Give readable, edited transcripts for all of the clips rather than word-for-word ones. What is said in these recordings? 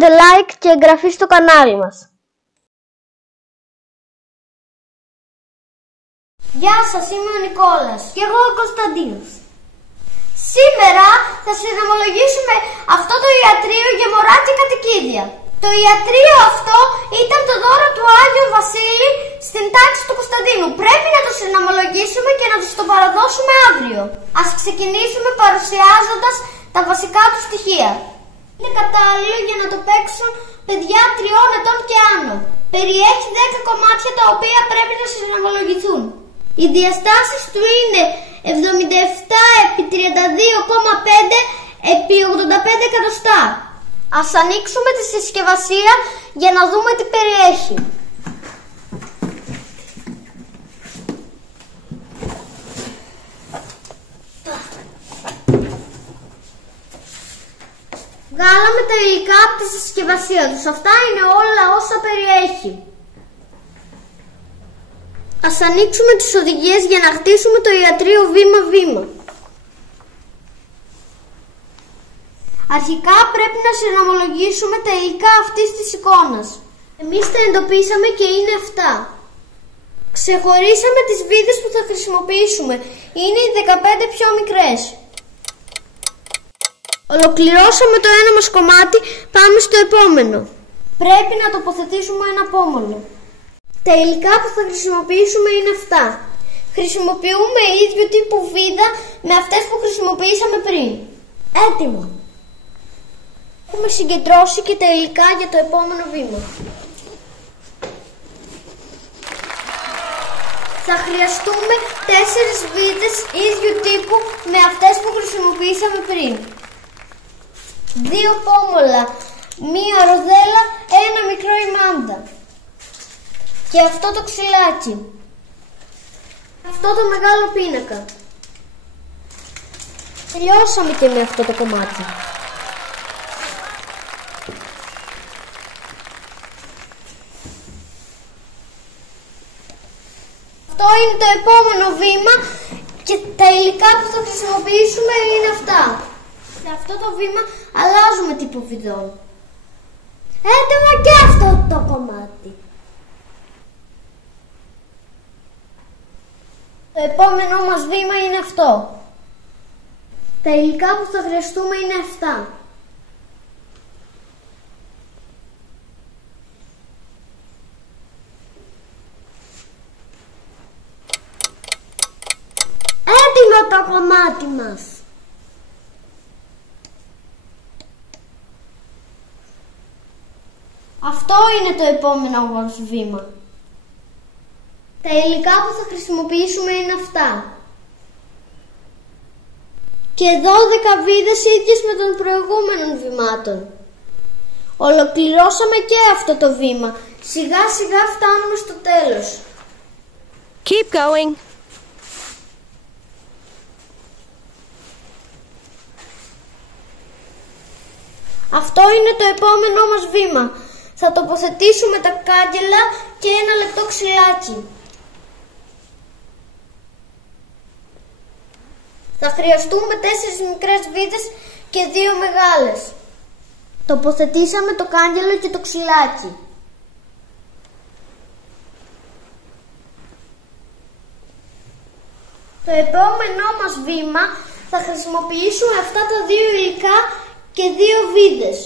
κάντε like και εγγραφή στο κανάλι μας. Γεια σας, είμαι ο Νικόλας. Και εγώ ο Κωνσταντίνος. Σήμερα θα συνομολογήσουμε αυτό το ιατρείο για μωρά και κατοικίδια. Το ιατρείο αυτό ήταν το δώρο του Άγιου Βασίλη στην τάξη του Κωνσταντίνου. Πρέπει να το συνομολογήσουμε και να τους το παραδώσουμε αύριο. Ας ξεκινήσουμε παρουσιάζοντας τα βασικά του στοιχεία. Είναι κατάλληλο για να το παίξουν παιδιά 3 ετών και άνω. Περιέχει 10 κομμάτια τα οποία πρέπει να συνομολογηθούν. Οι διαστάσεις του είναι 77x32,5 επί 85 εκατοστά. Ας ανοίξουμε τη συσκευασία για να δούμε τι περιέχει. Βγάλαμε τα υλικά από τη συσκευασία τους. Αυτά είναι όλα όσα περιέχει. Ας ανοίξουμε τις οδηγίες για να χτίσουμε το ιατρείο βήμα-βήμα. Αρχικά πρέπει να συνομολογήσουμε τα υλικά αυτής της εικόνας. Εμείς τα εντοπίσαμε και είναι αυτά. Ξεχωρίσαμε τις βίδες που θα χρησιμοποιήσουμε. Είναι οι 15 πιο μικρές. Ολοκληρώσαμε το ένα μας κομμάτι, πάμε στο επόμενο. Πρέπει να τοποθετήσουμε ένα πόμολο. Τα υλικά που θα χρησιμοποιήσουμε είναι αυτά. Χρησιμοποιούμε ίδιο τύπου βίδα με αυτές που χρησιμοποιήσαμε πριν. Έτοιμο. Έχουμε συγκεντρώσει και τα υλικά για το επόμενο βήμα. Θα χρειαστούμε 4 βίδες ίδιου τύπου με αυτές που χρησιμοποιήσαμε πριν. 2 πόμολα, 1 ροδέλα, 1 μικρό ημάντα. Και αυτό το ξυλάκι. Αυτό το μεγάλο πίνακα. Τελειώσαμε και με αυτό το κομμάτι. Αυτό είναι το επόμενο βήμα και τα υλικά που θα χρησιμοποιήσουμε είναι αυτά. Σε αυτό το βήμα αλλάζουμε τύπο βιδών. Έτοιμο και αυτό το κομμάτι. Το επόμενό μας βήμα είναι αυτό. Τα υλικά που θα χρειαστούμε είναι αυτά. Έτοιμο το κομμάτι μας. Αυτό είναι το επόμενο μας βήμα. Τα υλικά που θα χρησιμοποιήσουμε είναι αυτά. Και 12 βίδες ίδιες με των προηγούμενων βημάτων. Ολοκληρώσαμε και αυτό το βήμα. Σιγά σιγά φτάνουμε στο τέλος. Keep going. Αυτό είναι το επόμενό μας βήμα. Θα τοποθετήσουμε τα κάγκελα και ένα λεπτό ξυλάκι. Θα χρειαστούμε 4 μικρές βίδες και 2 μεγάλες. Τοποθετήσαμε το κάγκελο και το ξυλάκι. Το επόμενό μας βήμα θα χρησιμοποιήσουμε αυτά τα 2 υλικά και 2 βίδες.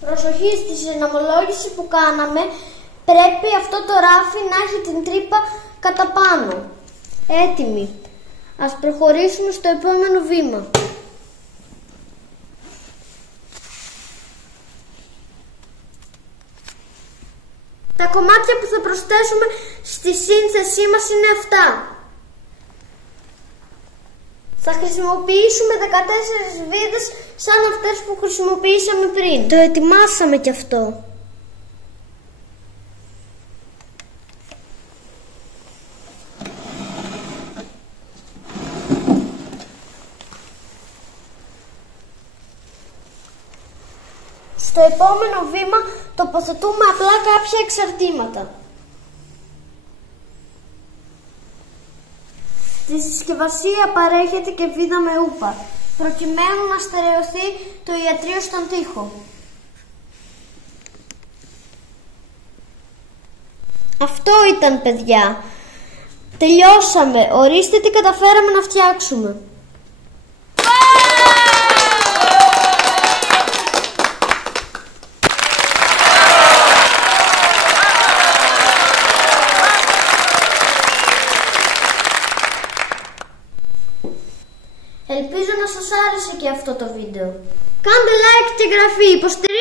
Προσοχή στη συνομολόγηση που κάναμε. Πρέπει αυτό το ράφι να έχει την τρύπα κατά πάνω. Έτοιμοι. Ας προχωρήσουμε στο επόμενο βήμα. Τα κομμάτια που θα προσθέσουμε στη σύνθεσή μας είναι αυτά. Θα χρησιμοποιήσουμε 14 βίδες σαν αυτές που χρησιμοποιήσαμε πριν. Το ετοιμάσαμε κι αυτό. Στο επόμενο βήμα τοποθετούμε απλά κάποια εξαρτήματα. Στη συσκευασία παρέχεται και βίδα με ούπα, προκειμένου να στερεωθεί το ιατρείο στον τοίχο. Αυτό ήταν, παιδιά. Τελειώσαμε. Ορίστε τι καταφέραμε να φτιάξουμε. Ελπίζω να σας άρεσε και αυτό το βίντεο. Κάντε like και εγγραφή, υποστήριξτε.